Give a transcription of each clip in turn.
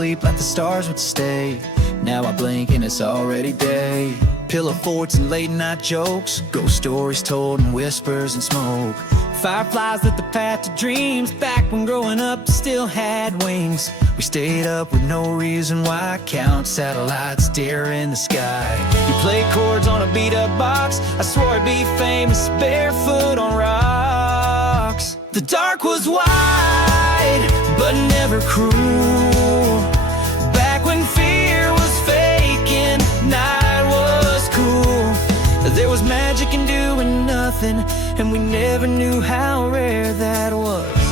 sleep like the stars would stay. Now I blink and it's already day. Pillow forts and late night jokes, ghost stories told in whispers and smoke. Fireflies lit the path to dreams, back when growing up still had wings. We stayed up with no reason why, count satellites, stare in the sky. You play chords on a beat up box, I swore I'd be famous barefoot on rocks. The dark was wide, but never cruel. Back when fear was fake and night was cool. There was magic in doing nothing, and we never knew how rare that was.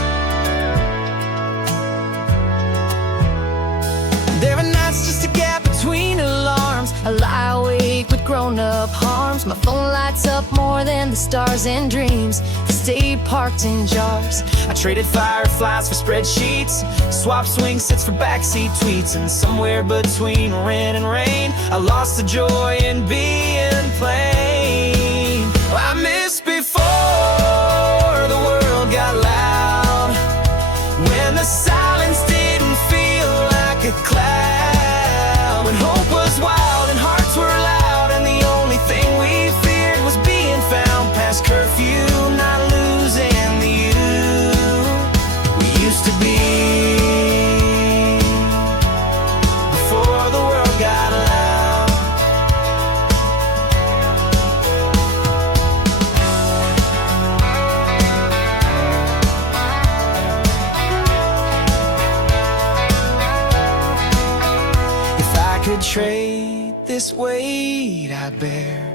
There are nights just a gap between alarms. I lie awake with grown-up harms. My phone lights up more than the stars in dreams that stay parked in jars. I traded fireflies for spreadsheets, swapped swing sets for backseat tweets, and somewhere between wind and rain, I lost the joy in being plain. I miss before the world got loud, when the silence didn't feel like a cloud, when hope was wild and hearts were loud, and the only thing we feared was being found past curfew, not losing the you we used to be before the world got loud. Could trade this weight I bear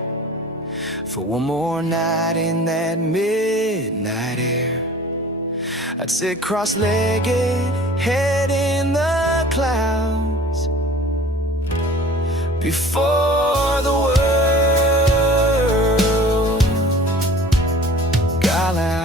for one more night in that midnight air, I'd sit cross-legged, head in the clouds, before the world got loud.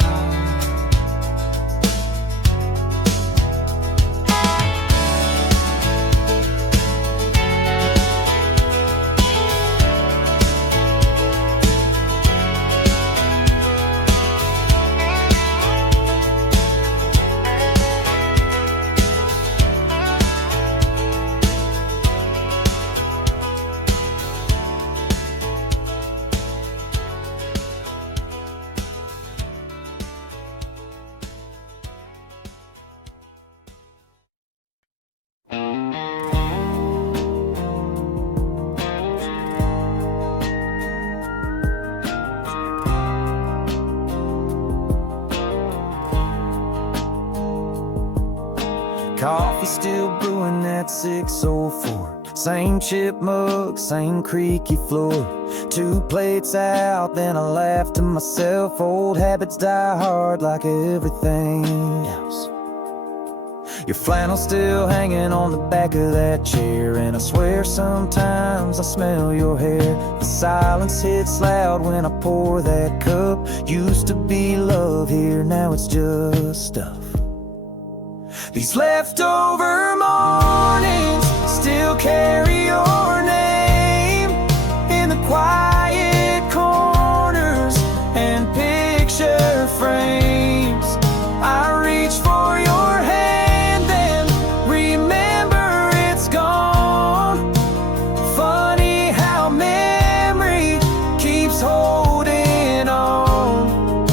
Coffee still brewing at 6:04. Same chip mug, same creaky floor. 2 plates out, then I laugh to myself. Old habits die hard like everything else. Your flannel still hanging on the back of that chair, and I swear sometimes I smell your hair. The silence hits loud when I pour that cup. Used to be love here, now it's just stuff. These leftover mornings still carry your name in the quiet corners and picture frames. I reach for your hand and remember it's gone. Funny how memory keeps holding on.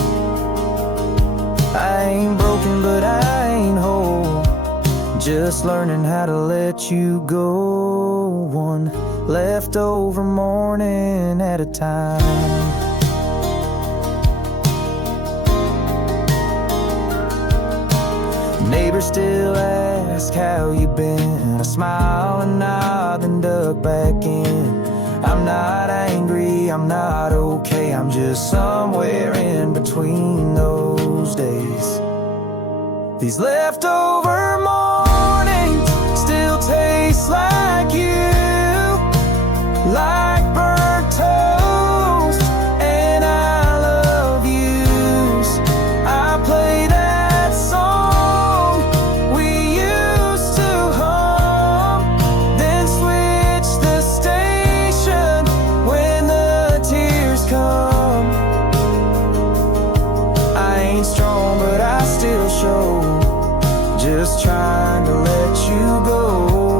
I ain't broken, but I ain't whole, just learning how to let you go, one leftover morning at a time. Neighbors still ask how you been. I smile and nod, then duck back in. I'm not angry, I'm not okay, I'm just somewhere in between those days. These leftover mornings still taste like you, like burnt toast and I love yous. I play that song we used to hum, then switch the station when the tears come. I ain't strong, but I still show, just trying to let you go.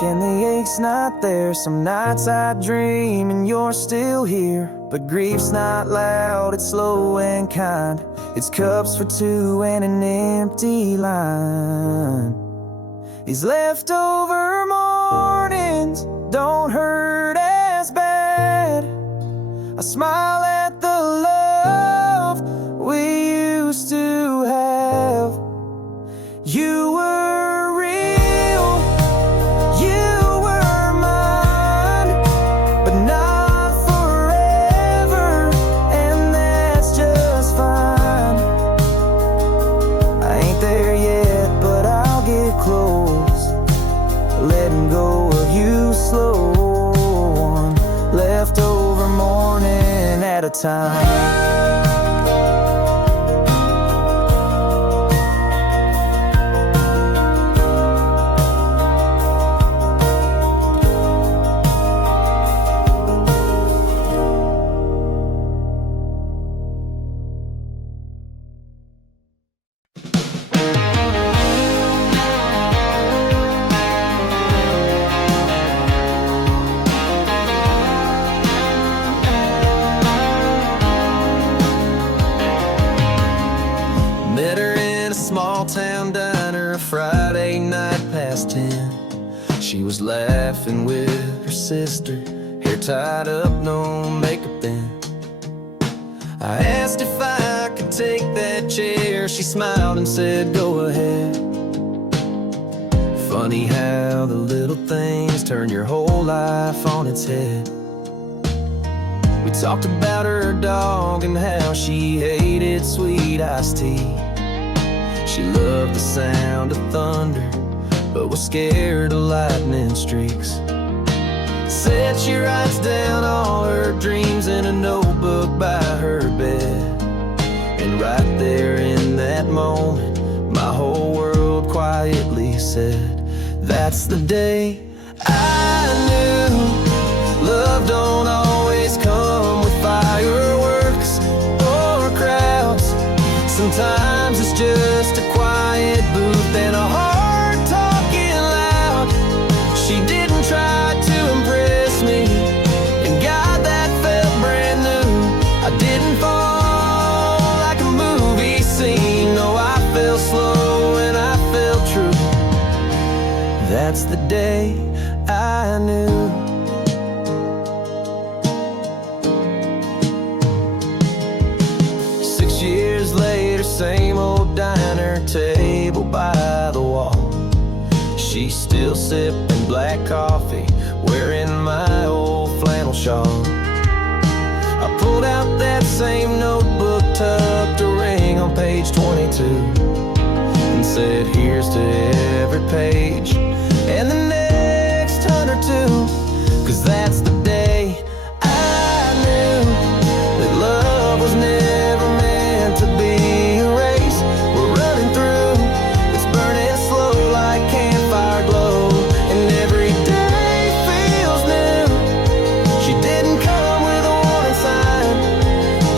ache and the ache's not there. Some nights I dream and you're still here. But grief's not loud, it's slow and kind. It's cups for two and an empty line. These leftover mornings don't hurt as bad. I smile at the love we used to have. You were real, you were mine, but not forever, and that's just fine. I ain't there yet, but I'll get close, letting go of you slow, one leftover morning at a time. Met her in a small town diner, a Friday night past 10. She was laughing with her sister, hair tied up, no makeup in. I asked if I could take that chair. She smiled and said, go ahead. Funny how the little things turn your whole life on its head. We talked about her dog and how she hated sweet iced tea. She loved the sound of thunder, but was scared of lightning streaks. Said she writes down all her dreams in a notebook by her bed. And right there in that moment, my whole world quietly said, that's the day I knew love don't always come with fireworks or crowds. Sometimes it's just a quiet booth and a heart talking loud. She didn't try to impress me, and God, that felt brand new. I didn't fall like a movie scene. No, I felt slow and I felt true. That's the day I knew. 6 years later, same old diner table by the wall. She's still sipping black coffee, wearing my old flannel shawl. I pulled out that same notebook, tucked a ring on page 22, and said, here's to every page and the next 100 too. 'Cause that's the day I knew that love was never meant to be a race we're running through. It's burning slow like campfire glow, and every day feels new. She didn't come with a warning sign,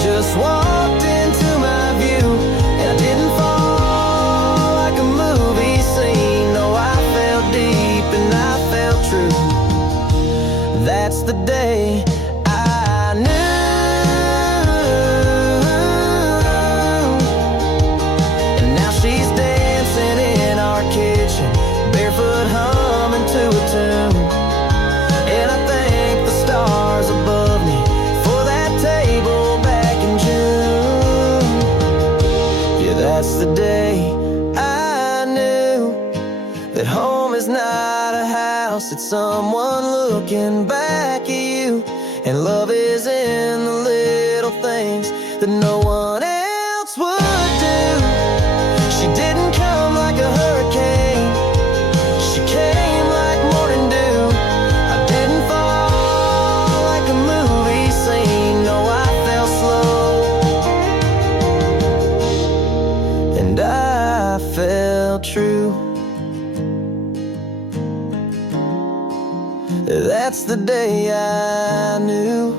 just walked into my view. And I didn't fall like a movie scene. No, I felt deep and I felt true. That's the day I knew. And now she's dancing in our kitchen, barefoot humming to a tune. And I thank the stars above me for that table back in June. Yeah, that's the day I knew that home is not a house, it's someone looking back at you. And love is in the little things that no one else would do. She didn't come like a hurricane, she came like morning dew. I didn't fall like a movie scene. No, I fell slow and I felt true. That's the day I knew.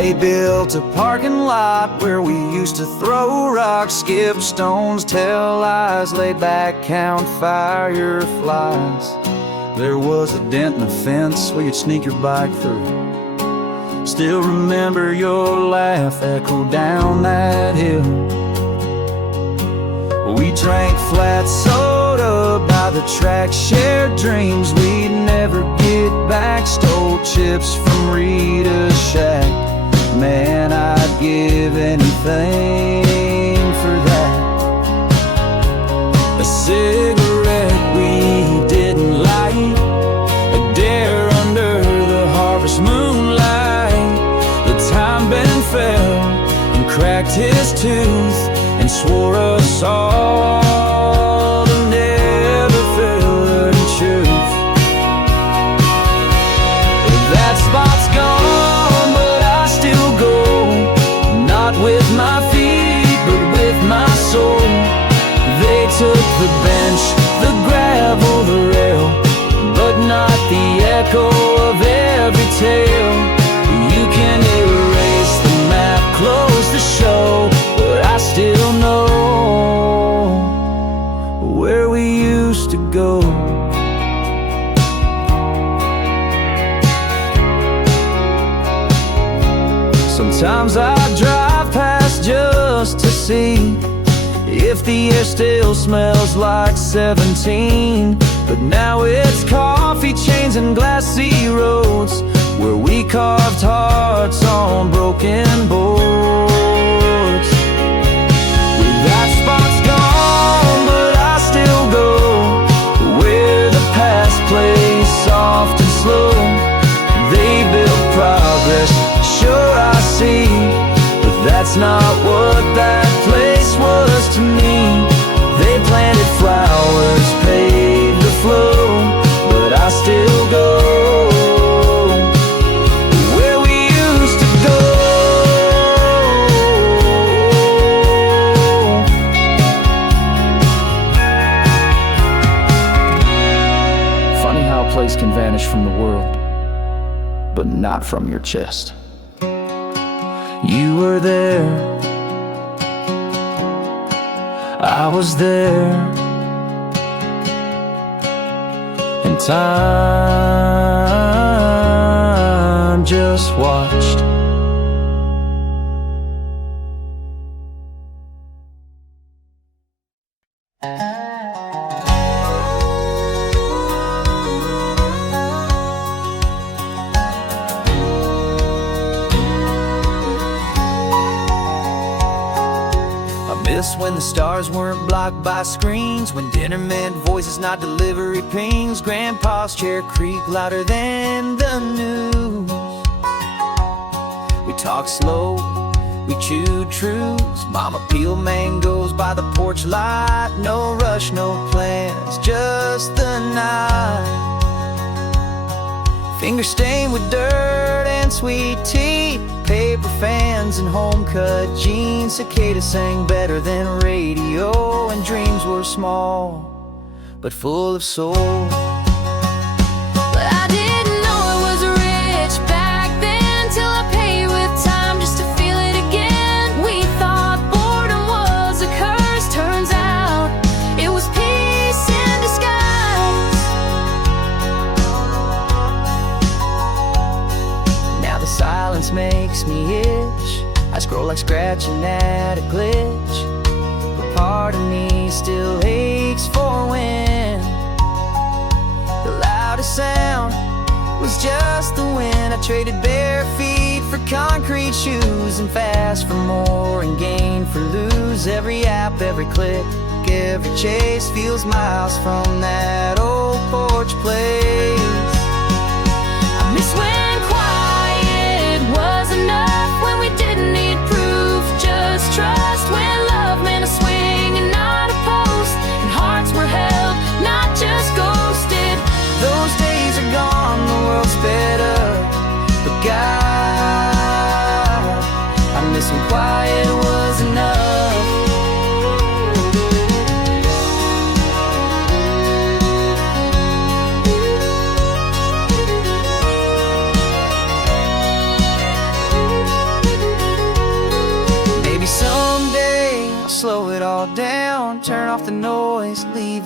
They built a parking lot where we used to throw rocks, skip stones, tell lies, lay back, count fireflies. There was a dent in the fence where you'd sneak your bike through. Still remember your laugh echo down that hill. We drank flat soda by the track, shared dreams we'd never get back, stole chips from Rita's shack. Man, I'd give anything for that. A cigarette we didn't light, a dare under the harvest moonlight. The time Ben fell and cracked his tooth and swore us all to never feel the truth. That spot's gone, but I still go, not with my feet, but with my soul. They took the bench, the gravel, the rail, but not the echo of every tale. You can erase the map, close the show, but I still know where we used to go. Sometimes I drive past just to see if the air still smells like 17. But now it's coffee chains and glassy roads where we carved hearts on broken boards. That spot's gone, but I still go where the past plays soft and slow. They built progress, sure I see, but that's not what that place was to me. They planted flowers, paved the flow, but I still go where we used to go. Funny how a place can vanish from the world, but not from your chest. You were there, I was there, and time just watched. When the stars weren't blocked by screens, when dinner meant voices, not delivery pings. Grandpa's chair creaked louder than the news. We talked slow, we chewed truths. Mama peeled mangoes by the porch light. No rush, no plans, just the night. Fingers stained with dirt and sweet tea, paper fans and home-cut jeans. Cicadas sang better than radio, and dreams were small, but full of soul. But I didn't know I was rich back then, till I paid with time just to feel it again. We thought boredom was a curse, turns out it was peace in disguise. Now the silence makes me itch, I scroll like scratching at a glitch, but part of me still aches for when the loudest sound was just the wind. I traded bare feet for concrete shoes, and fast for more and gain for lose. Every app, every click, every chase feels miles from that old porch place. I miss when quiet was enough, when we didn't need proof, just trust. When love meant a swing and not a post, and hearts were held, not just ghosted. Those days are gone, the world sped up, but God, I miss when quiet was enough.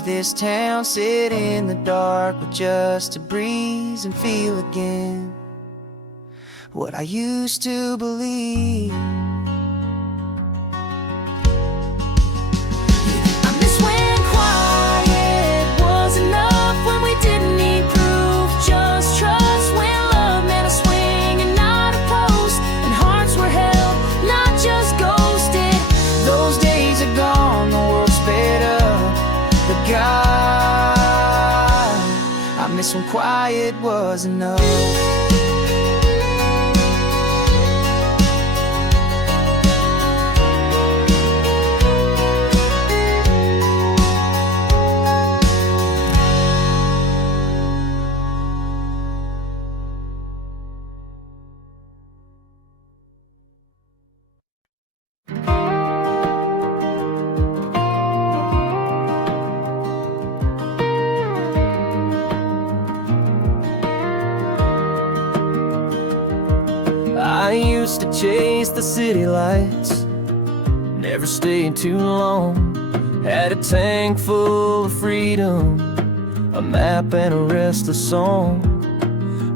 leave this town, sit in the dark with just a breeze and feel again what I used to believe. I miss when quiet was enough, when we didn't need proof, just trust, when love meant a swing and not a post, and hearts were held, not just ghosted. Those days are gone, the world sped up the God. I miss when quiet was enough. I used to chase the city lights, never stayed too long. Had a tank full of freedom, a map and a restless song.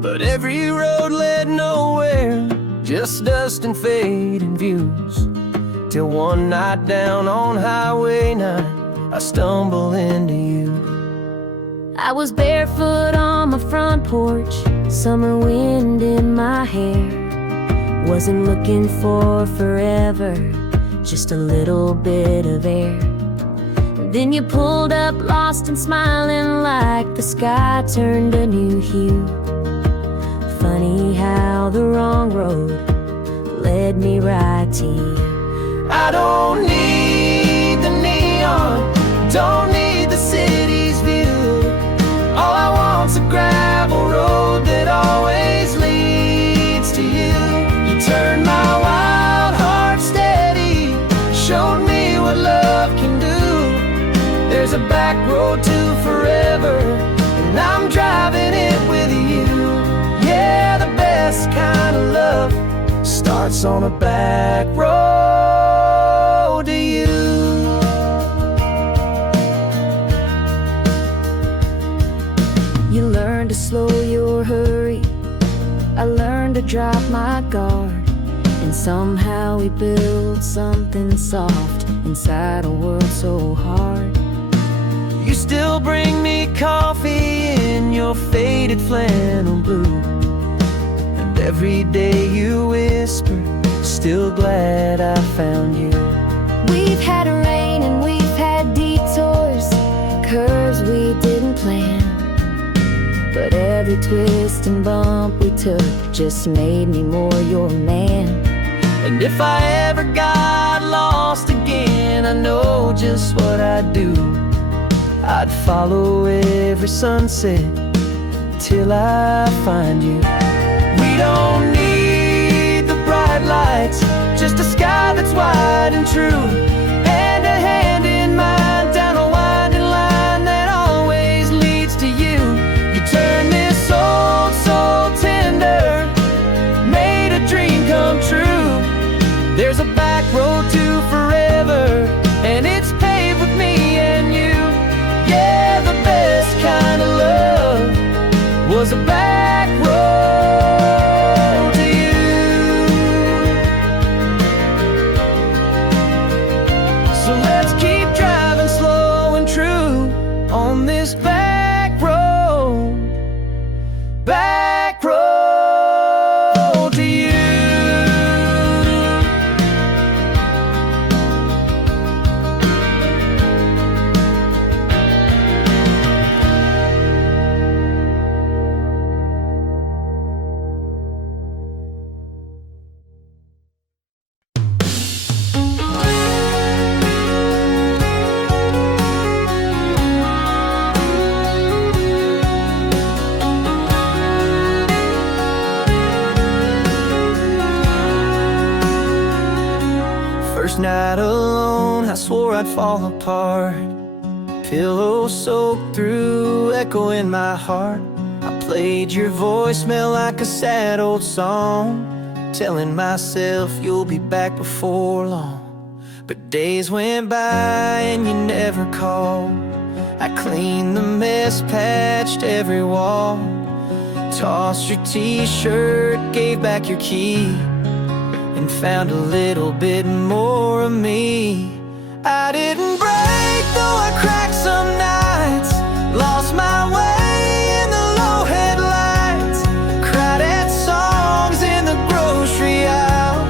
But every road led nowhere, just dust and fading views. Till one night down on Highway 9, I stumbled into you. I was barefoot on my front porch, summer wind in my hair. Wasn't looking for forever, just a little bit of air. And then you pulled up, lost and smiling, like the sky turned a new hue. Funny how the wrong road led me right to you. I don't need the neon, don't need the city's view. All I want's a gravel road that always leads to you. You turned my wild heart steady, showed me what love can do. There's a back road to forever, and I'm driving it with you. Yeah, the best kind of love starts on a back road to you. You learned to slow your hurry, I learned to drop my guard. And somehow we built something soft inside a world so hard. You still bring me coffee in your faded flannel blue, and every day you whisper, still glad I found you. We've had rain and we've had detours, curves we didn't plan. But every twist and bump we took just made me more your man. And if I ever got lost again, I know just what I'd do. I'd follow every sunset till I find you. We don't need the bright lights, just a sky that's wide and true, and a hand in mine down a winding line that always leads to you. You turn this old soul tender, made a dream come true. There's a back road to forever, and it's paved with me and you. Yeah, the best kind of love was a back road to you. So let's keep driving slow and true on this back road to you. First night alone, I swore I'd fall apart. Pillow soaked through, echo in my heart. I played your voicemail like a sad old song, telling myself you'll be back before long. But days went by and you never called. I cleaned the mess, patched every wall, tossed your t-shirt, gave back your key, and found a little bit more of me. I didn't break, though I cracked some nights, lost my way in the low headlights, cried at songs in the grocery aisle,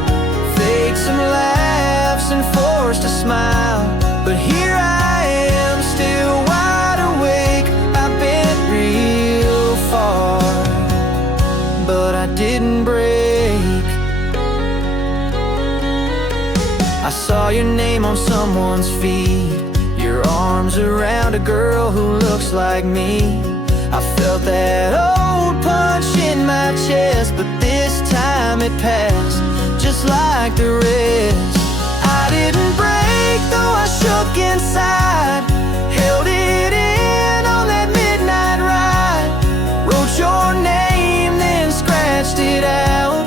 faked some laughs and forced a smile. But here I am, still wide awake. I've been real far, but I didn't break. I saw your name on someone's feed, your arms around a girl who looks like me. I felt that old punch in my chest, but this time it passed, just like the rest. I didn't break, though I shook inside, held it in on that midnight ride, wrote your name, then scratched it out,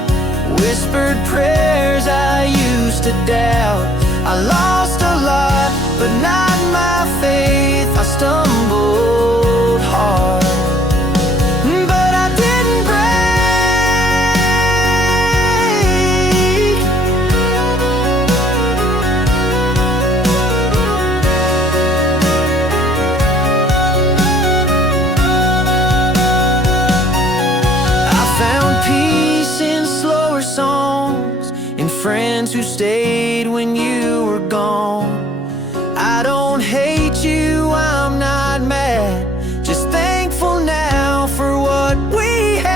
whispered prayers I used to doubt. I lost a lot, but not my faith. I stumbled hard, but I didn't break. I found peace in slower songs, in friends who stayed when you were gone. I don't hate you, I'm not mad, just thankful now for what we had.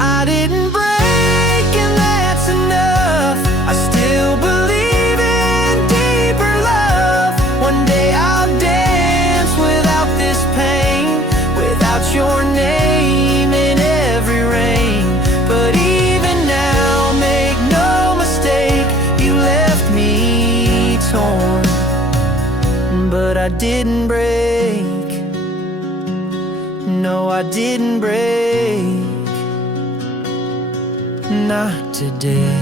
I didn't break, and that's enough. I still believe in deeper love. One day I'll dance without this pain, without your name in every rain. But even now, make no mistake, you left me torn, but I didn't break. No, I didn't break, not today.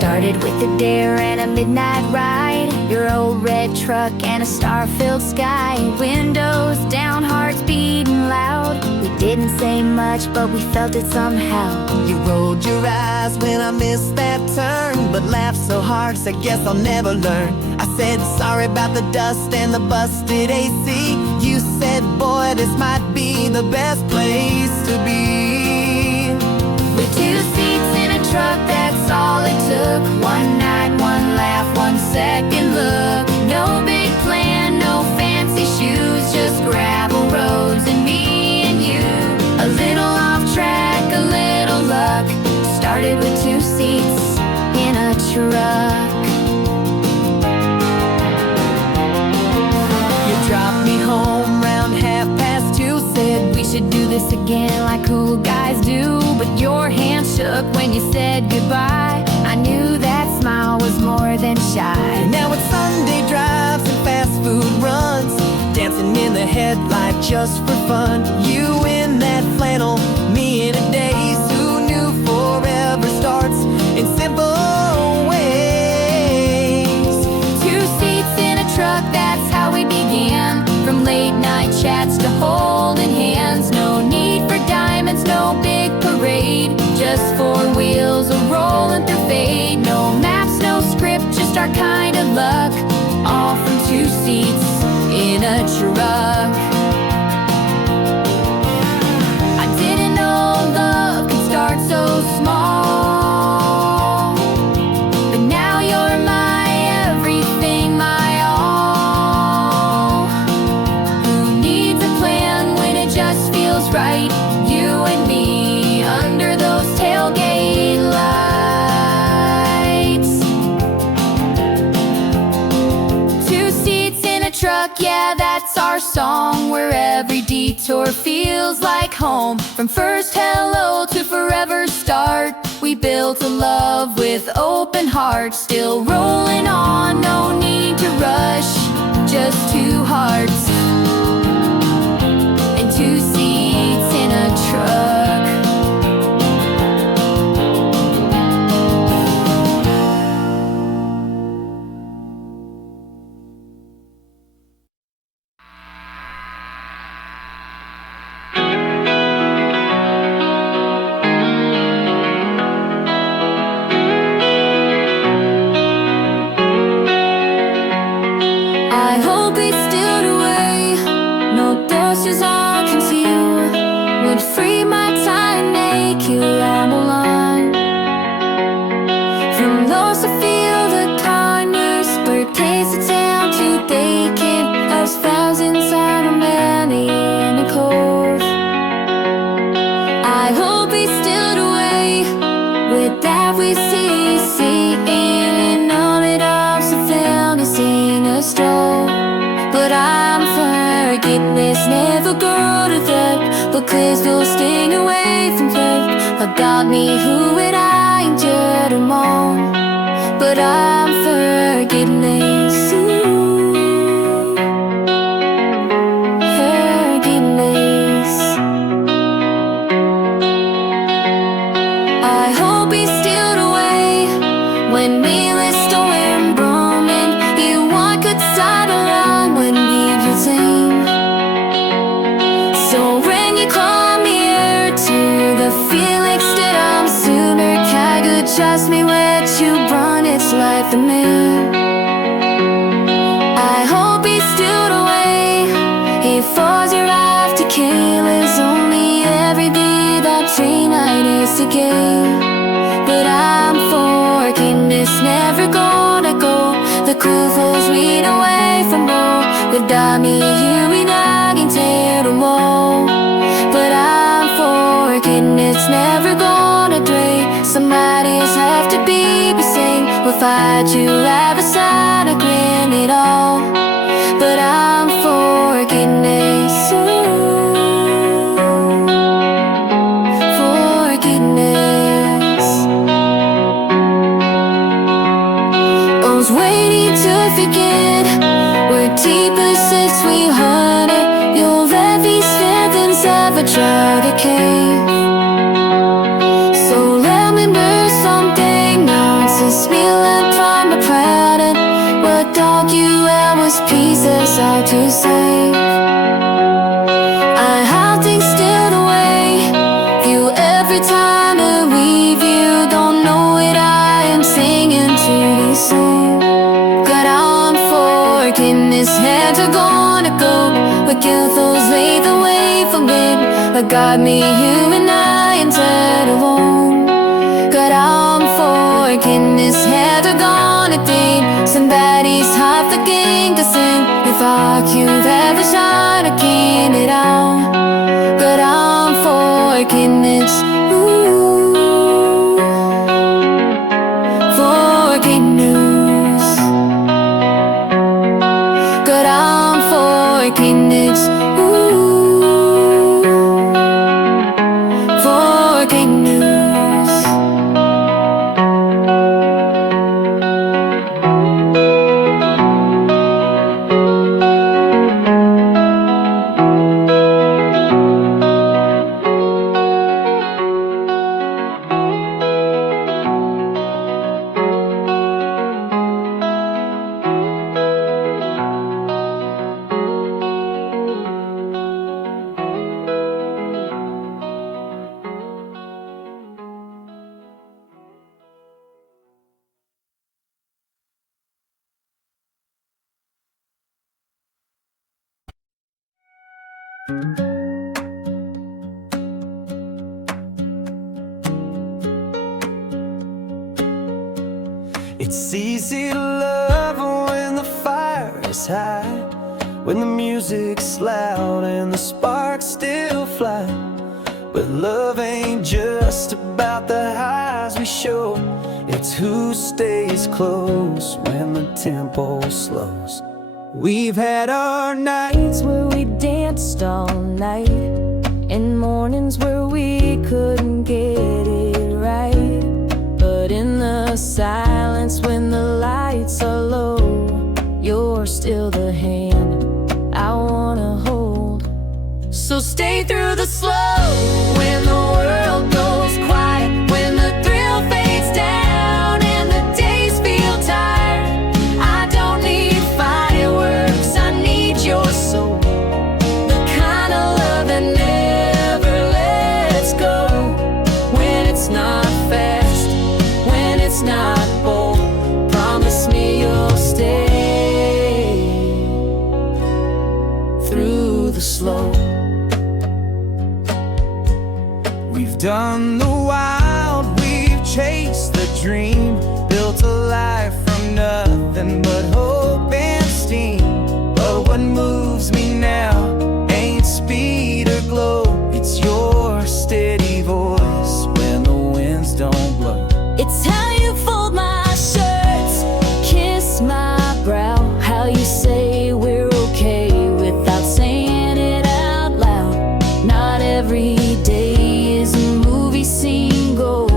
Started with a dare and a midnight ride, your old red truck and a star-filled sky. Windows down, hearts beating loud. We didn't say much, but we felt it somehow. You rolled your eyes when I missed that turn, but laughed so hard, said guess I'll never learn. I said sorry about the dust and the busted AC. You said boy, this might be the best place to be. With 2 seats in a truck, that's all it took. One night, one laugh, 1 second look. No big plan, no fancy shoes, just gravel roads and me and you. A little off track, a little luck. Started with 2 seats in a truck. You dropped me home round 2:30, said we should do this again like cool guys do. But your hand shook when you said goodbye. I knew that smile was more than shy. Now it's Sunday drives and fast food runs, dancing in the headlight just for fun. You in that flannel, me in a daze. Who knew forever starts in simple ways? 2 seats in a truck, that's how we began. From late night chats to holding hands. No need for diamonds, no big parade, just 4 wheels a-rolling through fade. No maps, no script, just our kind of luck. All from 2 seats in a truck. I didn't know love could start so small, but now you're my everything, my all. Who needs a plan when it just feels right? You and me under those tailgate lights. 2 seats in a truck. truck, yeah, that's our song, where every detour feels like home. From first hello to forever start, we built a love with open hearts. Still rolling on, no need to rush, just two hearts and two seats in a truck. I hope it's still away, no dust is all concealed. Would free my time, make you ramble on. From those who feel the kindness, bird takes the town to take it. As thousands on a many in a cove. I hope it's still away, with that we see in all it all, so found us in a stroll. But I'm forgiveness, never go to that, because we'll stay away from that. About me, who would I endure to moan? But I'm forgiveness, forgiveness. I hope he's still away when we were storm broming. You want good side around when we could sing. So when you come here to the Felix that I'm super kind, good trust me what you brought, it's like the moon. I hope he's still away. He falls your off to kill is only every bit that train I is to gain. But I'm forgiveness, never gonna go. The crew falls weed away from home. Without me, you and I can tear the wall. But I'm forgiveness, never gonna break. Somebody's have to be beside. We'll fight you right beside, I grin it all. But I'm forgiveness, forgiveness. I was waiting to forget, we're deeper since we heard it. Your very sentence ever tried to cave. So remember something, nonsense, me learned from a proud and what dog you had was pieces hard to save. I have things still away, view every time I leave you. Don't know it, I am singing to you soon. Got on forgiveness, hands are gonna go. But guilt those laid the way for me. But God, me, you and I, and dead alone. Got on forgiveness, hands are gonna date. Somebody's half the game to sing. If I could ever shine, I can't it out. Got on forgiveness, ooh, forgiveness. Got on forgiveness, ooh, forgiveness. It's easy to love when the fire is high, when the music's loud and the sparks still fly. But love ain't just about the highs we show, it's who stays close when the tempo slows. We've had our nights where we danced all night, and mornings where we couldn't get it right. But in the silence when the lights are low, you're still the hand I wanna hold. So stay through the slow when the world goes quiet, when the thrill fades down and the days feel tired. I don't need fireworks, I need your soul, the kind of love that never lets go. When it's not fast, when it's not bold, promise me you'll stay through the slow. We've done the wild, we've chased the dream, built a life from nothing but hope and steam. But what moves me now ain't speed or glow, it's your steady voice when the winds don't blow. It's how you fold my shirts, kiss my brow, how you say we're okay without saying it out loud. Not every day is a movie scene gold,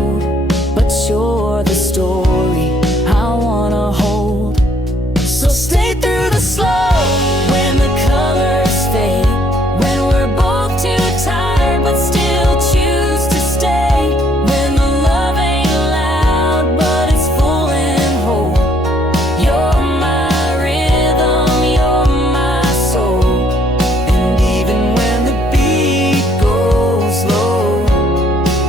but you're the story I wanna hold. So stay through the slow when the colors fade, when we're both too tired but still choose to stay, when the love ain't loud but it's full and whole. You're my rhythm, you're my soul. And even when the beat goes low,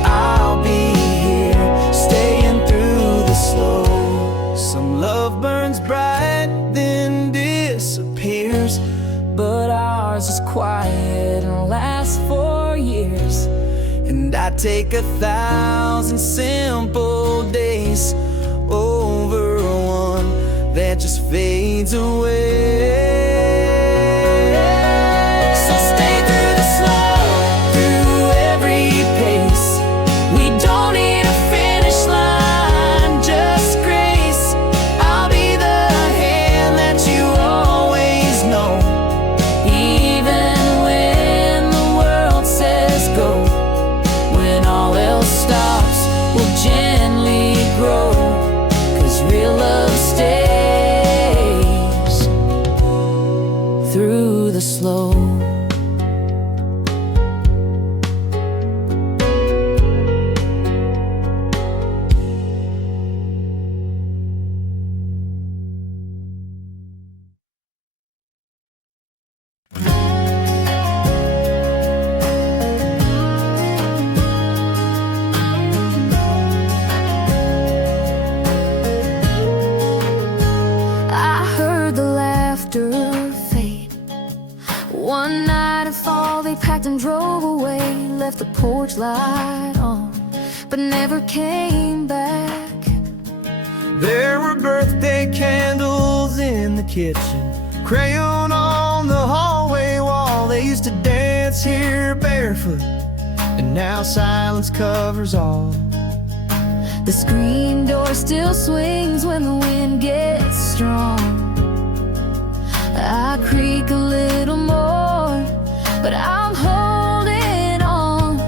I'll be here, staying through the slow. Some love burns bright, then disappears, But ours is quiet and lasts for years. and I take 1,000 simple days over one that just fades away. So stay through the slow, through every pace. We don't need a finish line, just grace. I'll be the hand that you always know, even when the world says go. When all else stops, we'll gently grow, 'cause real love stays through the slow. I heard the laughter fade. One night of fall, they packed and drove away, left the porch light on, but never came back. There were birthday candles in the kitchen, crayon on the hallway wall. They used to dance here barefoot, and now silence covers all. The screen door still swings when the wind gets strong. I creak a little more, but I'm holding on.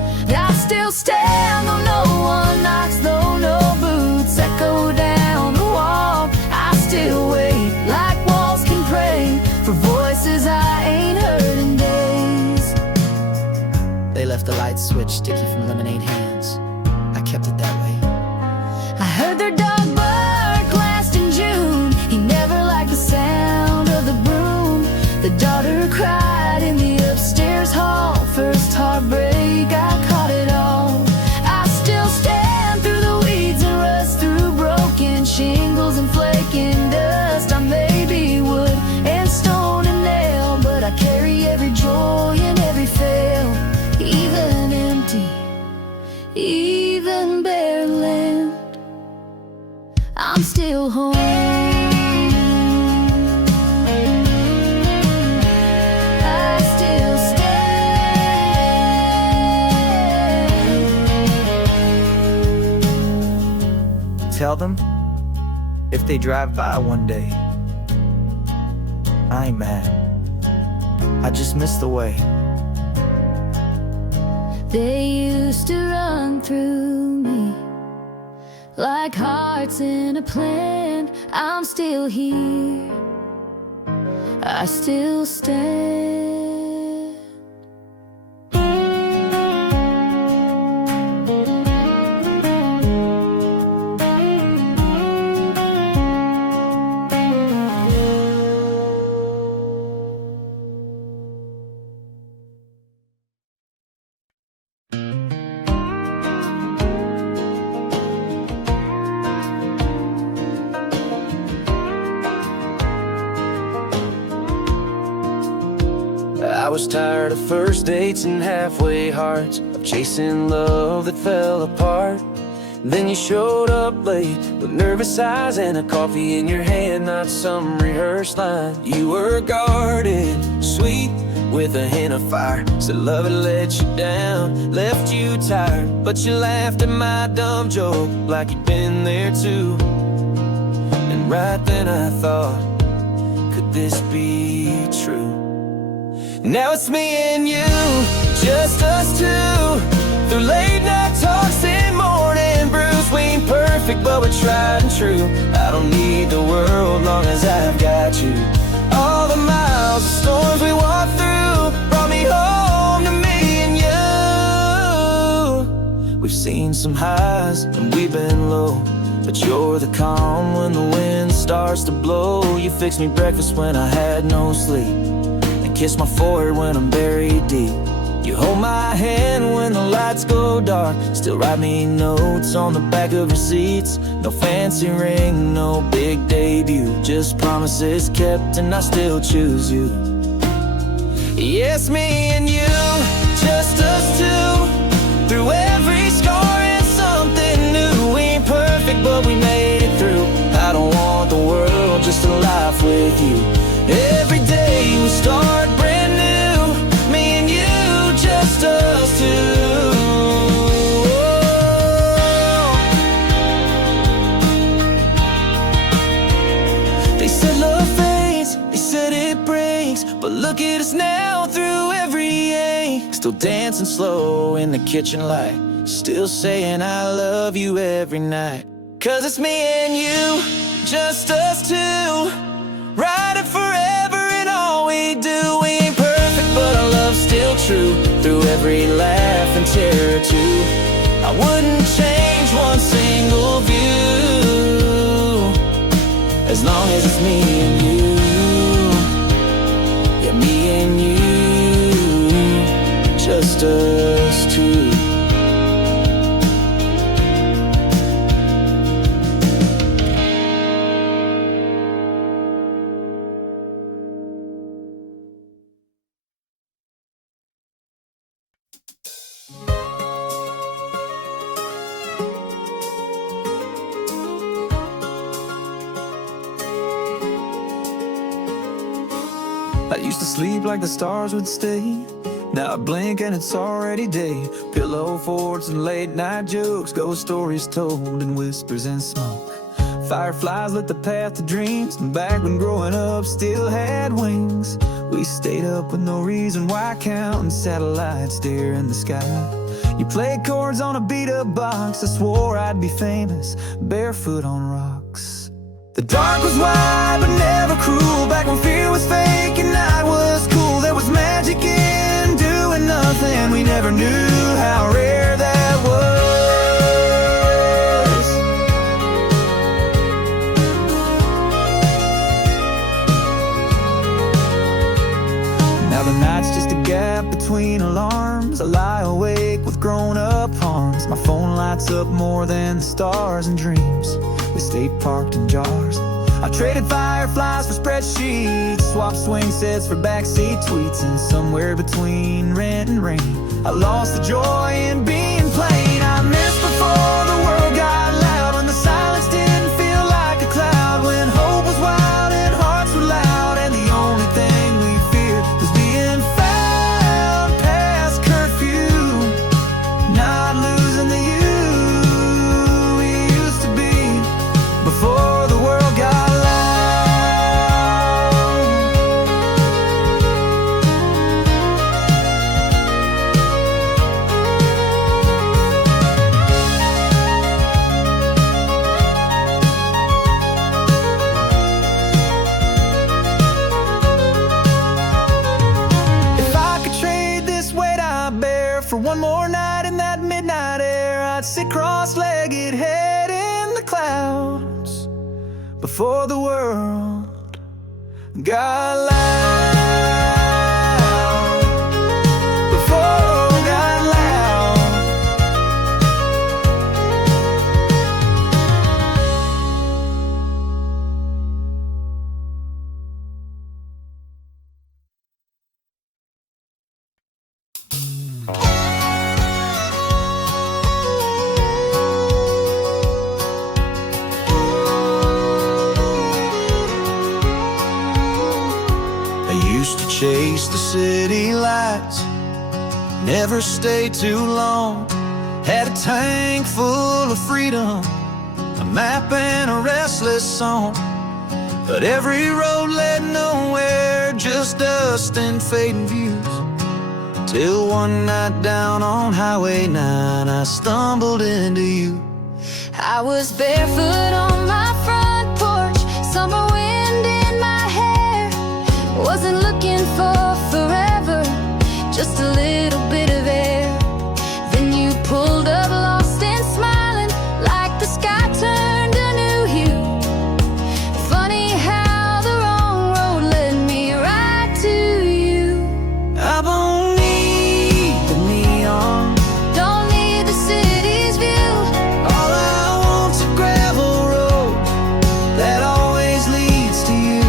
I still stand though no one knocks, though no boots echo down the wall. I still wait like walls can pray for voices I ain't heard in days. They left the light switch sticky from lemonade hands. I kept it that way. I heard their dog bark last in June. He never liked the sound of the broom. The daughter cried in the upstairs hall. First heartbreak, I caught it all. I still stand through the weeds and rust, through broken shingles and flaking dust. I may be wood and stone and nail, but I carry every joy and every fail. Even empty, even bare land, I'm still home. I still Tell them if they drive by one day, I ain't mad, I just miss the way they used to run through me like hearts in a plan. I'm still here, I still stand. I was tired of first dates and halfway hearts, of chasing love that fell apart. Then you showed up late with nervous eyes and a coffee in your hand, not some rehearsed line. You were guarded, sweet, with a hint of fire. Said love had let you down, left you tired, but you laughed at my dumb joke like you'd been there too. And right then I thought, could this be true? Now it's me and you, just us two, through late night talks and morning brews. We ain't perfect, but we're tried and true. I don't need the world long as I've got you. All the miles, the storms we walked through, brought me home to me and you. We've seen some highs and we've been low, but you're the calm when the wind starts to blow. You fixed me breakfast when I had no sleep, kiss my forehead when I'm buried deep. You hold my hand when the lights go dark, still write me notes on the back of receipts. No fancy ring, no big debut, just promises kept and I still choose you. Yes, me and you, just us two, through every scar and something new. We ain't perfect, but we made it through. I don't want the world, just a life with you. Every day we start brand new, me and you, just us two. They said love fades, they said it breaks, but look at us now through every ache. Still dancing slow in the kitchen light, still saying I love you every night. Cause it's me and you, just us two, riding forever in all we do. We ain't perfect, but our love's still true, through every laugh and terror too. I wouldn't change one single view, as long as it's me and you. Yeah, me and you, just us two. I used to sleep like the stars would stay, now I blink and it's already day. Pillow forts and late night jokes, ghost stories told in whispers and smoke. Fireflies lit the path to dreams, and back when growing up still had wings, we stayed up with no reason why, counting satellites there in the sky. You played chords on a beat-up box, I swore I'd be famous, barefoot on rocks. The dark was wide but never cruel, back when fear was fake and night was cool. There was magic in doing nothing, we never knew how rare that was. Now the night's just a gap between alarms, I lie awake with grown-up arms. My phone lights up more than the stars and dreams we stay parked in jars. I traded fireflies for spreadsheets, swapped swing sets for backseat tweets, and somewhere between rent and rain, I lost the joy in being plain. I missed before the world got loud, when the silence didn't feel like a cloud, when hope was wild and hearts were loud, and the only thing we feared was being found past curfew, not losing the you we used to be before the world got loud. for one more night in that midnight air, I'd sit cross-legged, head in the clouds, before the world got loud. Before it got loud. Used to chase the city lights, never stay too long. Had a tank full of freedom, a map and a restless song. But every road led nowhere, just dust and fading views. Till one night down on Highway 9, I stumbled into you. I was barefoot on my front porch, summer wind in my hair. Wasn't looking for forever, just a little bit of air. Then you pulled up lost and smiling, like the sky turned a new hue. Funny how the wrong road led me right to you. I don't need the neon, don't need the city's view. all I want's a gravel road that always leads to you.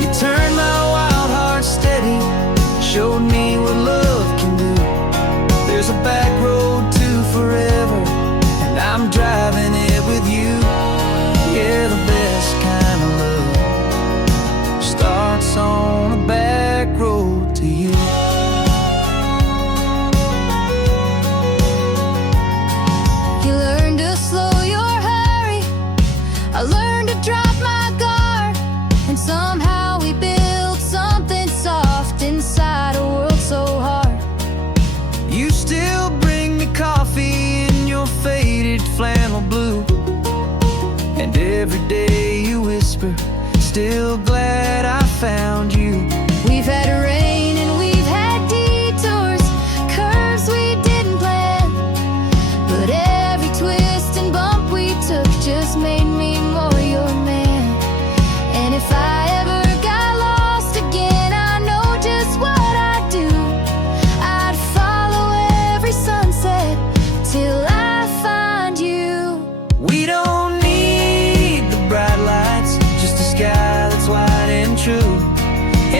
You turned my wild heart steady, showed me what love can do. There's a back road to forever, and I'm driving it with you. Yeah, the best kind of love starts on a back road to you. You learned to slow your hurry, I learned to drop my guard, and somehow we built something soft inside a world so hard. You still bring me coffee in your faded flannel blue, and every day you whisper, still glad I found you. We've had rain and we've had detours, curves we didn't plan, but every twist and bump we took just made me more your man. And if I ever got lost again, I know just what I'd do. I'd follow every sunset till I find you. We don't need the bright lights, just a sky that's wide and true,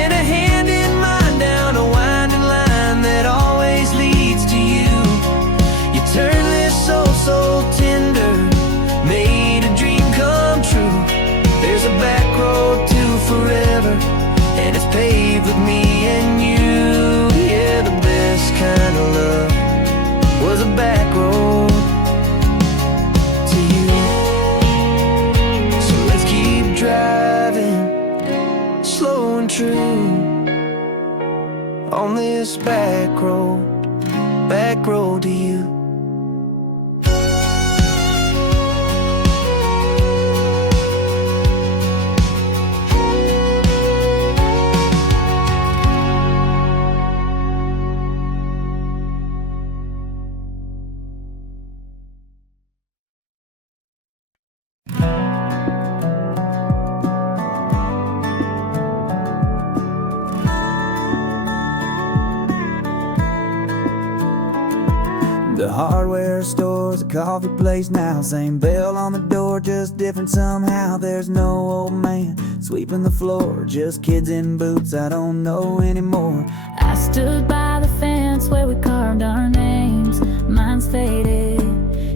and a hand in mine down a winding line that always leads to you. You turn this soul so tender, made a dream come true. There's a back road to forever, and it's paved with me and you. Yeah, the best kind of love was a back road to you. So let's keep driving, slow and true, on this back road to you. The hardware store's a coffee place now, same bell on the door, just different somehow. There's no old man sweeping the floor, just kids in boots I don't know anymore. I stood by the fence where we carved our names. Mine's faded,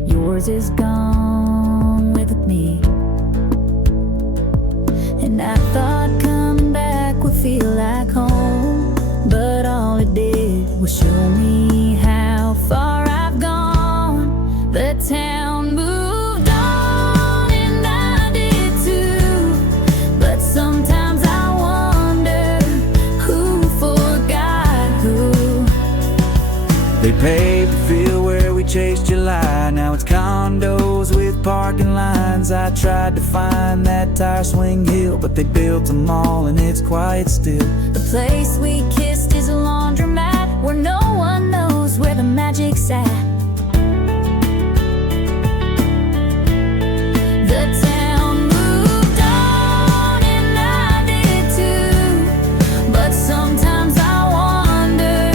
yours is gone with me. And I thought coming back would feel like home, but all it did was show me how far I've gone. The town moved on and I did too, but sometimes I wonder who forgot who. They paved the field where we chased July, now it's condos with parking lines. I tried to find that tire swing hill, but they built them all and it's quiet still. The place we kissed is a laundromat where no one knows where the at. The town moved on and I did too, but sometimes I wonder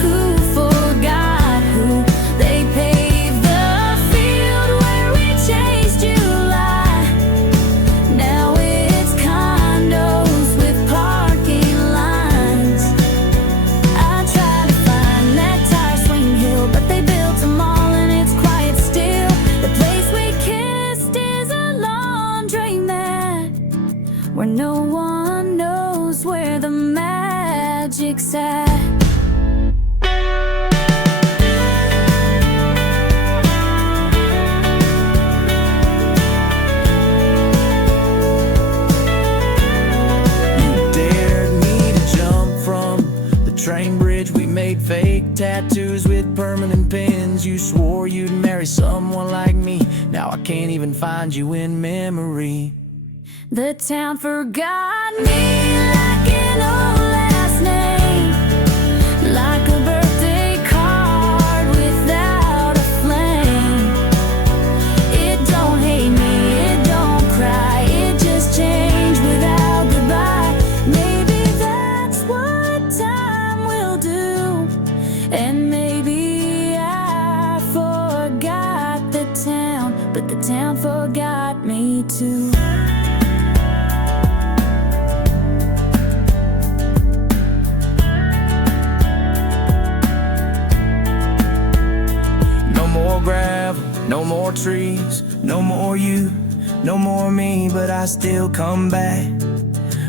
who forgot who. They paved the field where we chased July. Now it's condos with parking lines. I try to find that tire swing hill, but they built them all and it's quiet still. The place we kissed is a laundromat where no one knows where the magic's at. Dared me to jump from the train bridge. We made fake tattoos with permanent pins. You swore you'd marry someone like me. Now I can't even find you in memory. The town forgot me like an old last name, like a birthday card without a flame. It don't hate me, it don't cry, it just changed without goodbye. Maybe that's what time will do, and maybe I forgot the town, but the town forgot me too. No more gravel, no more trees, no more you, no more me. But I still come back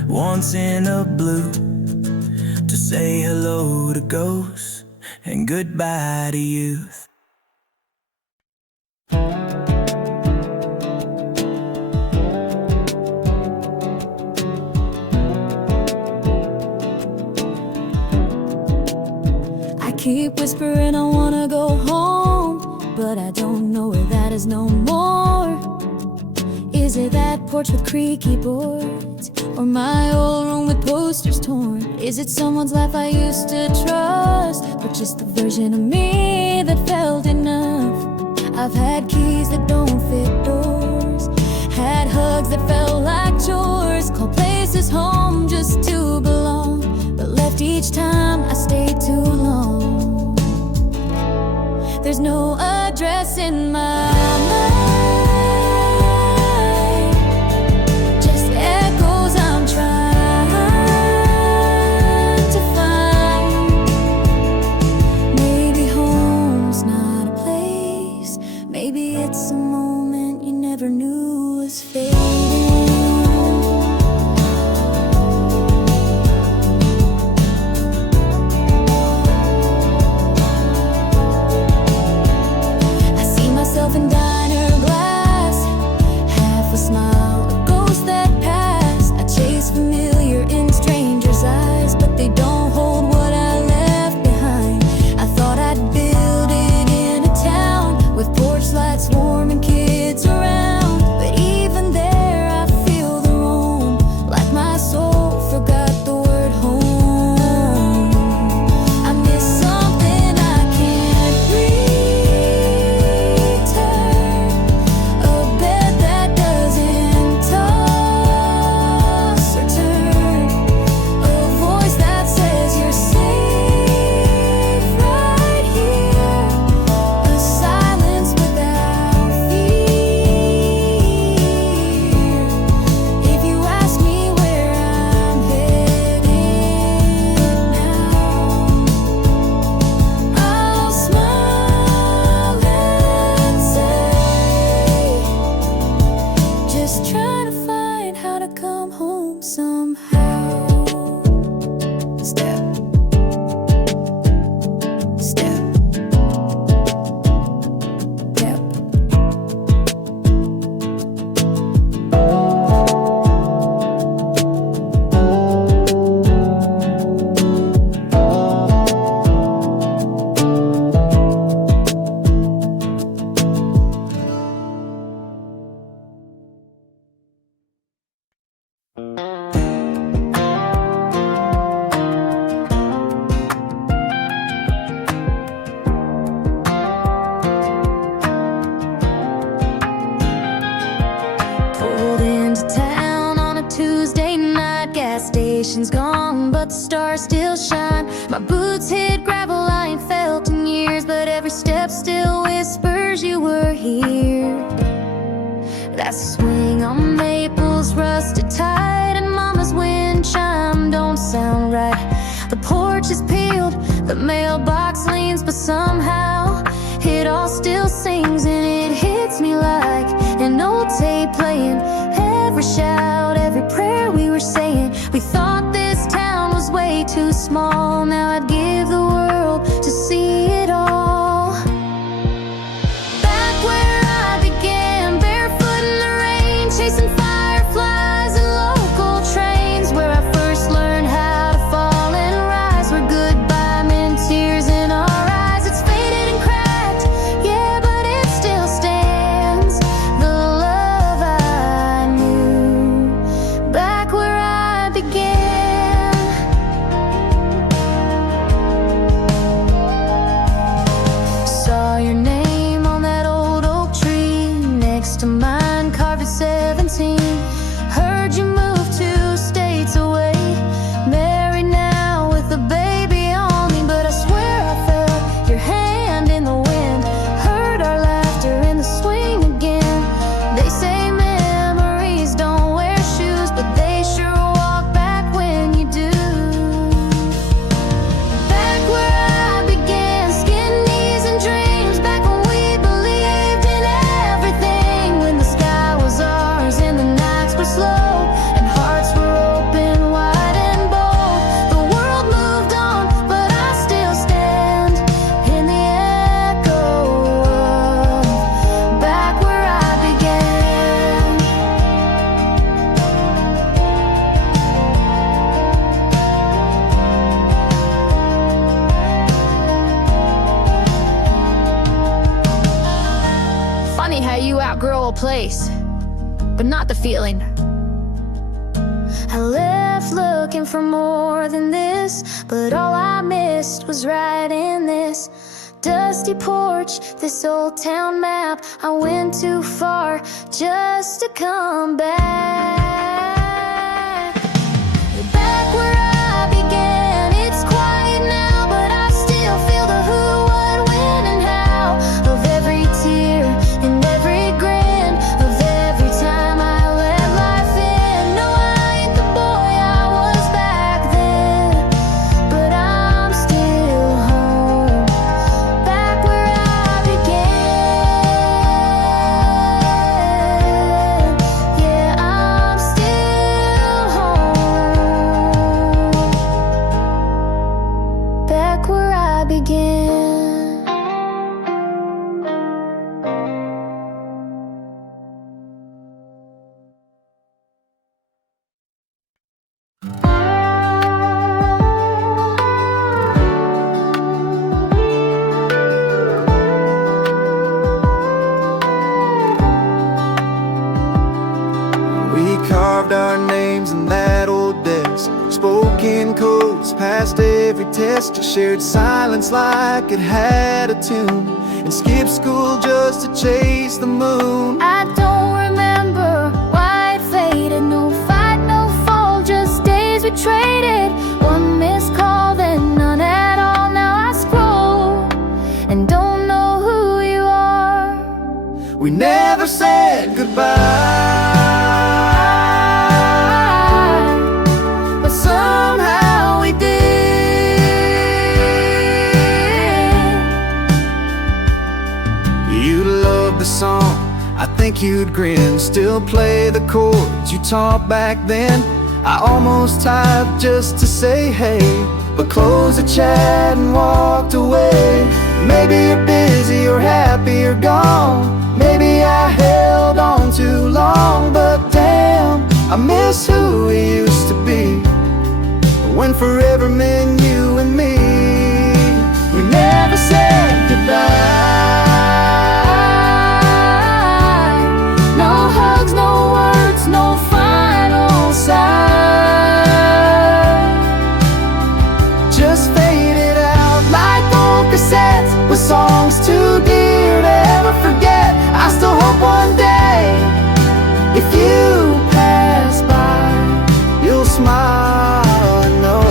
once in a blue to say hello to ghosts and goodbye to youth. I keep whispering I wanna go home, but I don't know where that is no more. Is it that porch with creaky boards, or my old room with posters torn? Is it someone's life I used to trust, or just the version of me that felt enough? I've had keys that don't fit doors, had hugs that felt like chores, called places home just to belong, but left each time I stayed too long. There's no address in my mind, just echoes I'm trying to find. Maybe home's not a place, maybe it's a moment you never knew was fading. the stars still shine. My boots hit gravel I ain't felt in years, but every step still whispers you were here. That swing on maples rusted tight, and mama's wind chime don't sound right. The porch is peeled, the mailbox leans, but somehow it all still sings, and it hits me like an old tape playing. Every shout, every prayer we were saying. We thought this town was way too small. Now I'd give the world to see it all. Back where I began, barefoot in the rain, chasing fireflies and local trains. Where I first learned how to fall and rise, where goodbye meant tears in our eyes. It's faded and cracked, yeah, but it still stands. The love I knew back where I began. Saw your name on that old oak tree next to mine, carved at 17. Heard you move 2 states away, married now with a baby on me. But I swear I felt your hand in the wind, heard our laughter in the swing again. They say memories don't wear shoes, but they sure walk back when you do. Back where I began, skin, knees, and dreams. Back when we believed in everything, when the sky was ours and the nights were slow, and hearts were open wide and bold. The world moved on, but I still stand in the echo of back where I began. Funny how you outgrow a place, but not the feeling. I left looking for more than this, but all I missed was right in this dusty porch, this old town map. I went too far just to come back. Back where I began, it's quiet now, but I still feel the who, what, when, and how of every tear and every grin, of every time I let life in. No, I ain't the boy I was back then, but I'm still home, back where I began. Yeah, I'm still home, back where I began. We carved our names in that old desk, spoken codes past every test. You shared silence like it had a tune, and skipped school just to chase the moon. I don't remember why it faded. No fight, no fall, just days we traded. One missed call, then none at all. Now I scroll and don't know who you are. We never said goodbye, But somehow we did. you loved the song, I think you'd grin. Still play the chords you taught back then. I almost typed just to say hey, but closed the chat and walked away. Maybe you're busy or happy or gone. Maybe I held on too long, but damn, I miss who we used to be, when forever meant you and me. We never said goodbye. No hugs, no words, no final sigh. Just faded out like old cassettes with songs too dear to ever forget. I still hope one day, if you pass by, you'll smile and know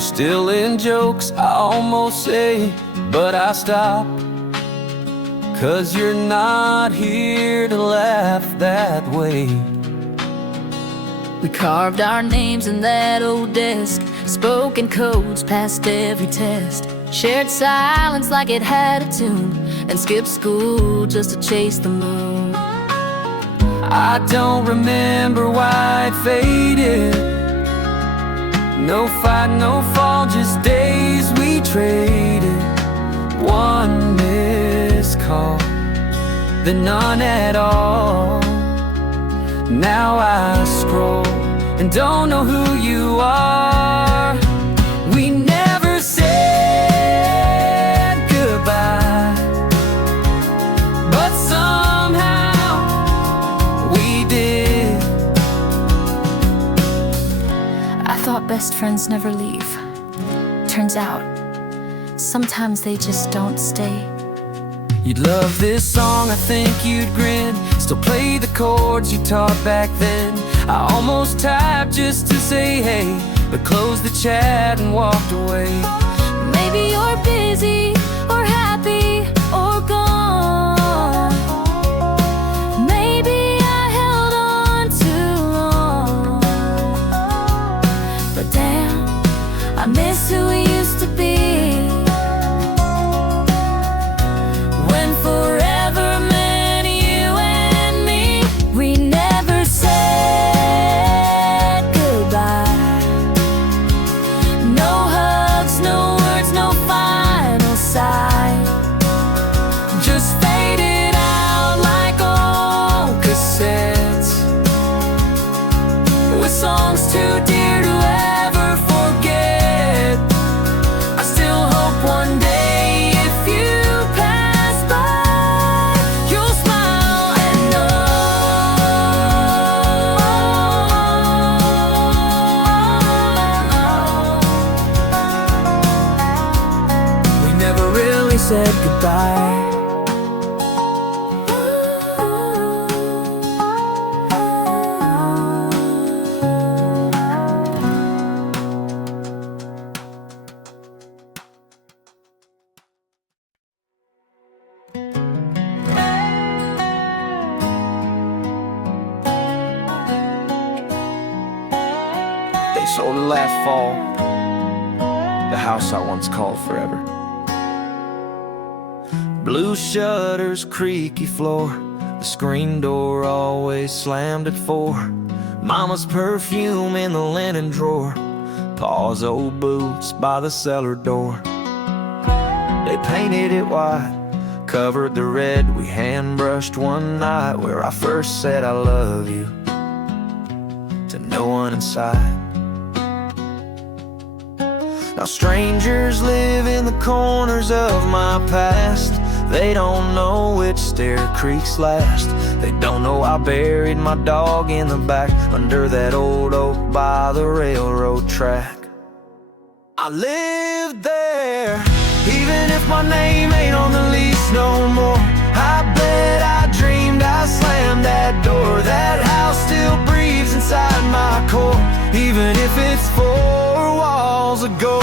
You're still in jokes, I almost say, but I stop. 'Cause you're not here to laugh that way. We carved our names in that old desk, spoken codes past every test, shared silence like it had a tune, and skipped school just to chase the moon. I don't remember why it faded. No fight, no fall, just days we traded. One missed call, then none at all. Now I scroll and don't know who you are. We never said goodbye, but somehow we did. I thought best friends never leave. Turns out, sometimes they just don't stay. You'd love this song, I think you'd grin. Still play the chords you taught back then. I almost typed just to say hey, but closed the chat and walked away. Maybe you're busy or happy or gone. Maybe I held on too long. But damn, I miss who we used to be. When forever meant you and me. We never said goodbye. No hugs, no words, no final sigh. Just faded out like old cassettes, with songs too dear to ever forget. I still hope one day if you pass by, you'll smile and know we never really said goodbye. They sold it last fall, the house I once called forever. Blue shutters, creaky floor, the screen door always slammed at 4. Mama's perfume in the linen drawer, Pa's old boots by the cellar door. They painted it white, covered the red we hand brushed one night, where I first said I love you to no one inside. Now strangers live in the corners of my past. They don't know which stair creaks last. They don't know I buried my dog in the back, under that old oak by the railroad track. I lived there, even if my name ain't on the lease no more. I bet I dreamed I slammed that door. That house still breathes inside my core, even if it's 4 walls ago.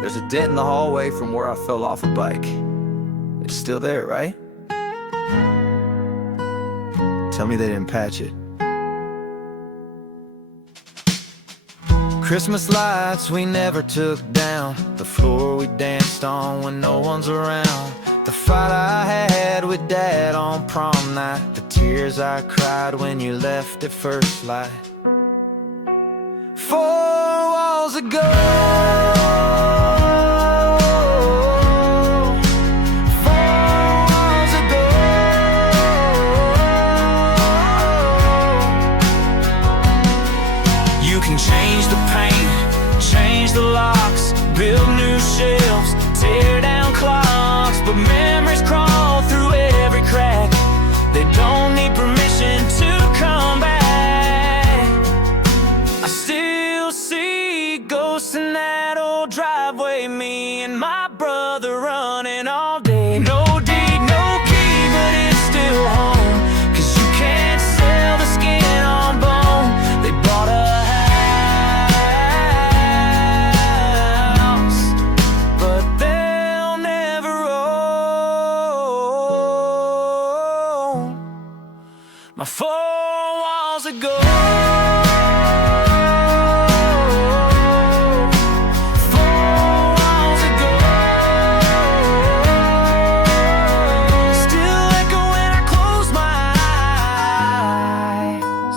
There's a dent in the hallway from where I fell off a bike. It's still there, right? Tell me they didn't patch it. Christmas lights we never took down, the floor we danced on when no one's around, the fight I had with Dad on prom night, the tears I cried when you left at first light. 4 walls ago, 4 walls ago. You can change the paint, change the locks, build new shelves, tear down clocks, but memories crawl through every crack. They don't need permission to come back. I still see ghosts in that old driveway, me ago. 4 walls ago, still echo when I close my eyes.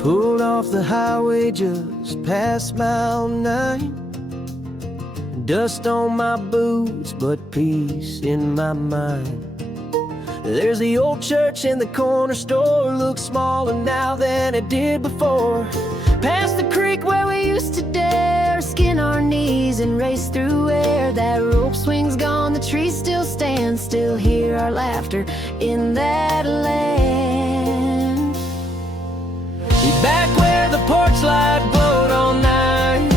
Pulled off the highway just past mile 9. Dust on my boots, but peace in my mind. There's the old church in the corner store, looks smaller now than it did before. Past the creek where we used to dare skin our knees and race through air. That rope swing's gone, the trees still stand, still hear our laughter in that land. Back where the porch light glowed all night,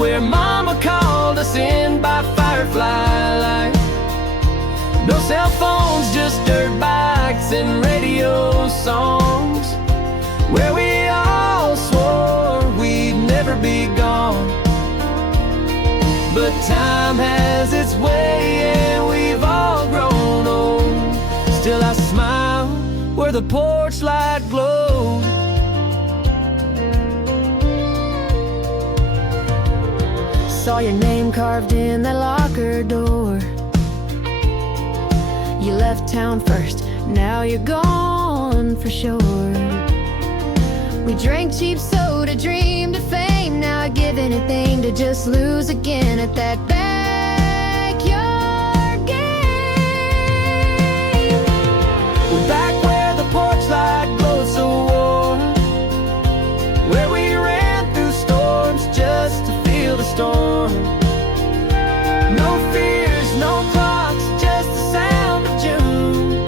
where mama called us in by firefly light. No cell phones, just dirt bikes and radio songs, where we all swore we'd never be gone. But time has its way and we've all grown old. Still I smile where the porch light glowed. Saw your name carved in that locker door. You left town first, now you're gone for sure. We drank cheap soda, dreamed of fame. Now I'd give anything to just lose again at that backyard game. We're back where the porch light glowed so warm, where we ran through storms just to feel the storm. No fears, no clocks, just the sound of June,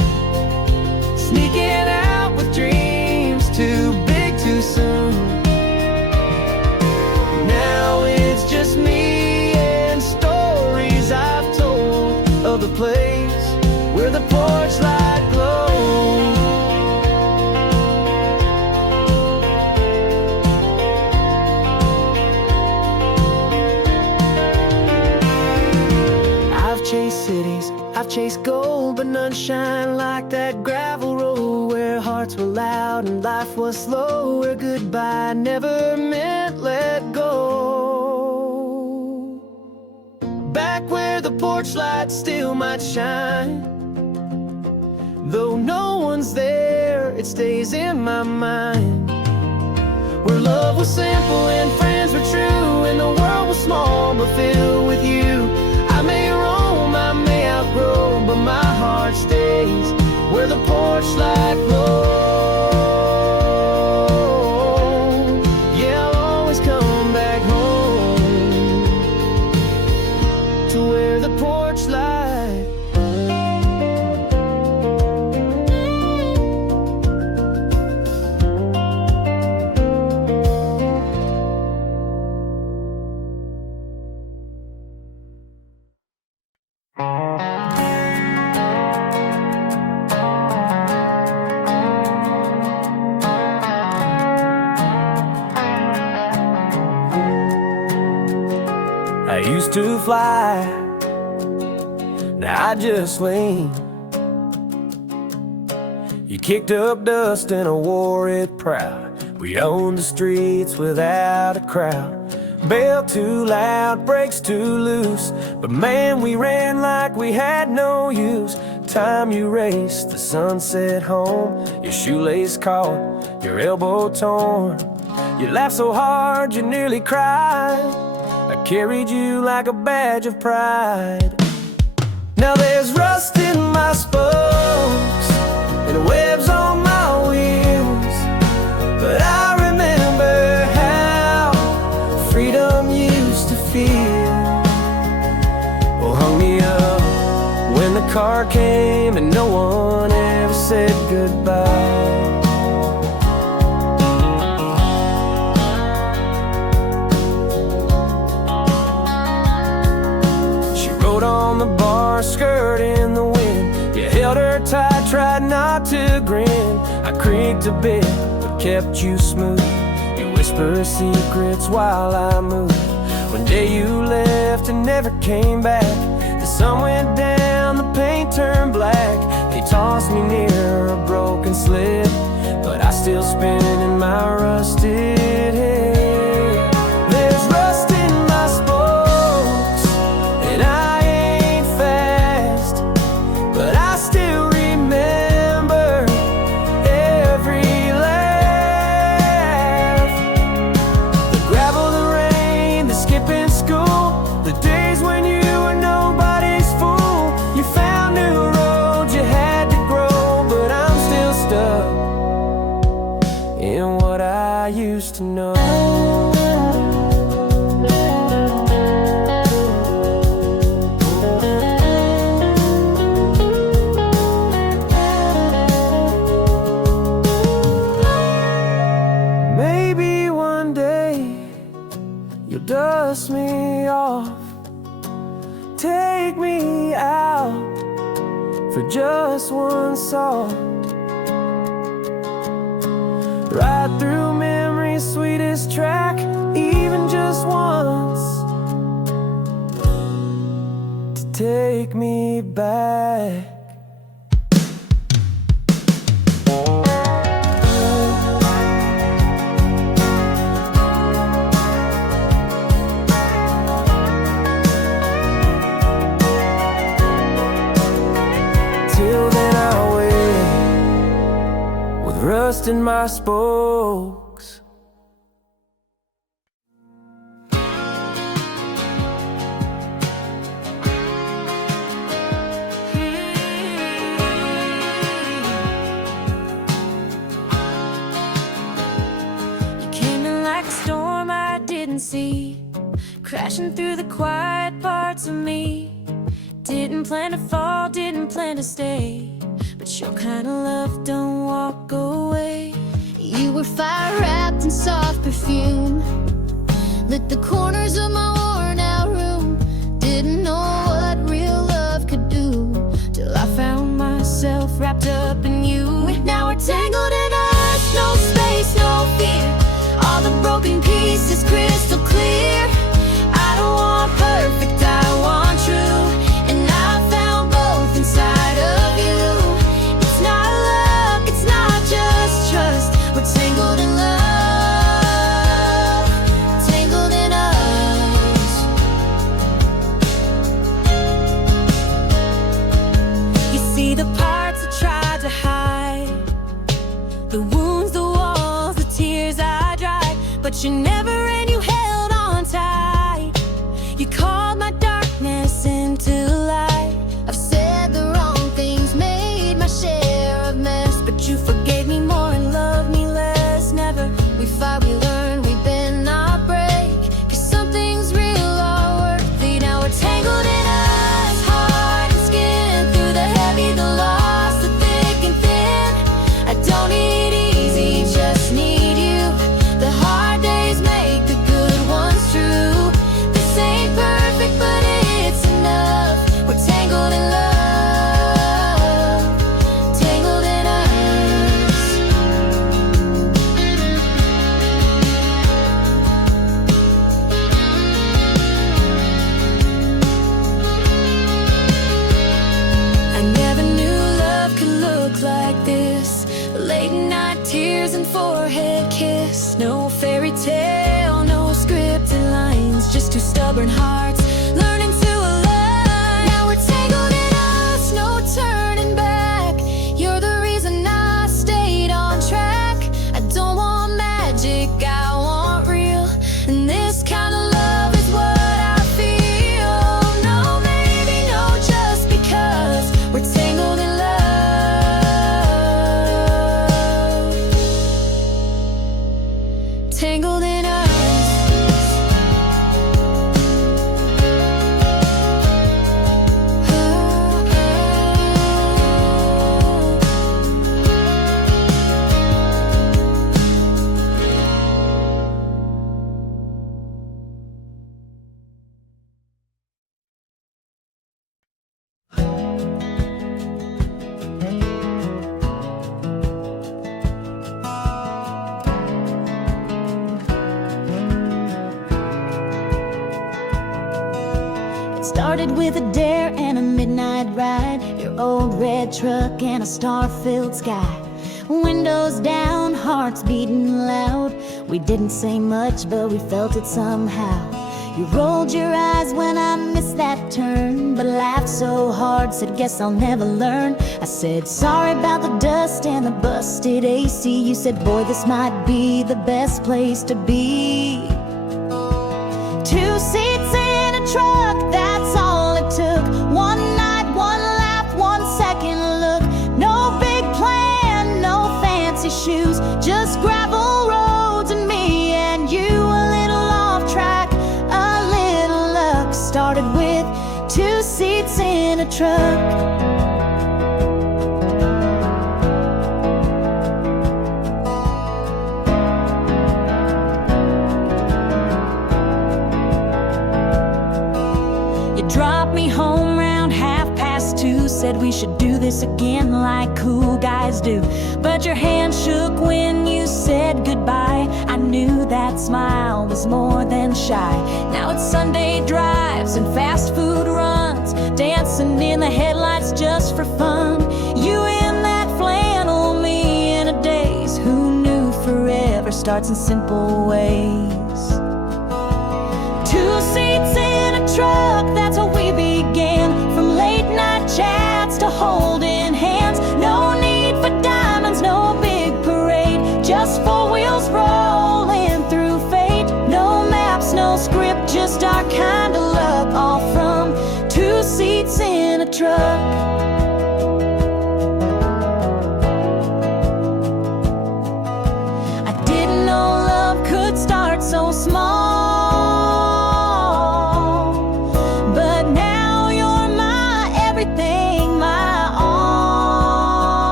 sneaking out with dreams too big too soon. Now it's just me and stories I've told of the place where the porch light glowed. Chased cities, I've chased gold, but none shine like that gravel road where hearts were loud and life was slow, where goodbye never meant let go. Back where the porch light still might shine, though no one's there, it stays in my mind. Where love was simple and friends were true, and the world was small but filled with you. I may roam, I may outgrow, but my heart stays where the porch light glows. Yeah, I'll always come back home to where the porch light. I used to fly, now I just swing. You kicked up dust and I wore it proud. We owned the streets without a crowd. Bell too loud, brakes too loose, but man, we ran like we had no use. Time you raced, the sunset home, your shoelace caught, your elbow torn. You laughed so hard you nearly cried. I carried you like a badge of pride. Now there's rust in my spokes and webs on my wheels, but I remember how freedom used to feel. Oh, hung me up when the car came and no one ever said goodbye. skirt in the wind. You held her tight, tried not to grin. I creaked a bit, but kept you smooth. You whisper secrets while I moved. One day you left and never came back. The sun went down, the paint turned black. They tossed me near a broken sled, but I still spin in my rusted head. There's rust in my spokes, and I ain't fast, but I still remember every laugh. The gravel, the rain, the skipping school, the days when you were nobody's fool. You found new roads, you had to grow, but I'm still stuck in what I used to know. Maybe one day you'll dust me off, take me out for just one song. Ride through memory's sweetest track, even just once, to take me back. Till then I'll wait with rust in my spokes. You came in like a storm I didn't see, crashing through the quiet parts of me. Didn't plan to fall, didn't plan to stay, but your kind of love don't walk away. You were fire wrapped in soft perfume, lit the corners of my worn out room. Didn't know what real love could do, till I found myself wrapped up in you. Now we're tangled in us, no space, no fear. All the broken pieces crystal clear. I don't want perfect, I want true, and I found both inside of you. It's not luck, it's not just trust. We're tangled in love, tangled in us. You see the parts I tried to hide, the wounds, the walls, the tears I dried, but you never ran, you held on tight. You called my darkness into light. I've said the wrong things, made my share of mess, but you forgave me more and loved me less. Never, we fought, we learned, we bend, not break, 'cause some things real are worthy. Now we're tangled in us, heart and skin, through the heavy, the lost, the thick and thin. I don't need easy, just need you. The hard days make the good ones true. This ain't perfect, but it's enough. We're tangled in love, tangled in us. I never knew love could look like this. Late night tears and forehead kiss. No fairy tale, no scripted lines, just two stubborn hearts learning to align. Now we're tangled in us, no turning back. You're the reason I stayed on track. I don't want magic, I want real, and this kind of love is what I feel. No, maybe no, just because we're tangled in love, tangled in us. with a dare and a midnight ride. Your old red truck and a star-filled sky. Windows down, hearts beating loud. We didn't say much, but we felt it somehow. You rolled your eyes when I missed that turn, but laughed so hard, said guess I'll never learn. I said sorry about the dust and the busted AC. You said boy, this might be the best place to be. 2 seats in a truck, that's all it took. One night, one laugh, 1 second look. No big plan, no fancy shoes, just gravel roads and me and you. A little off track, a little luck. Started with 2 seats in a truck. Dropped me home round 2:30. Said we should do this again like cool guys do. But your hand shook when you said goodbye. I knew that smile was more than shy. Now it's Sunday drives and fast food runs, dancing in the headlights just for fun. You in that flannel, me in a daze. Who knew forever starts in simple ways? 2 seats in a truck, that's how we began. From late night chats to holding hands. No need for diamonds, no big parade, just 4 wheels rolling through fate. No maps, no script, just our kind of luck. All from 2 seats in a truck. I didn't know love could start so small.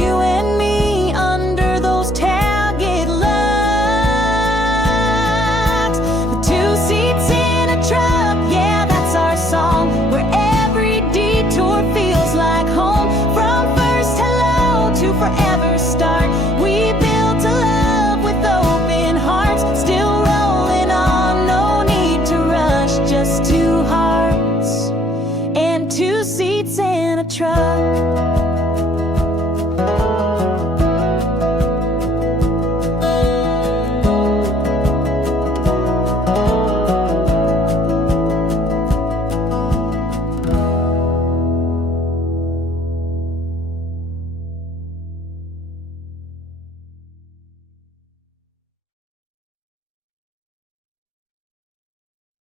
You and me under those tailgate lights. The 2 seats in a truck, yeah, that's our song. Where every detour feels like home. From first hello to forever start, we built a love with open hearts. Still rolling on, no need to rush. Just 2 hearts and 2 seats in a truck.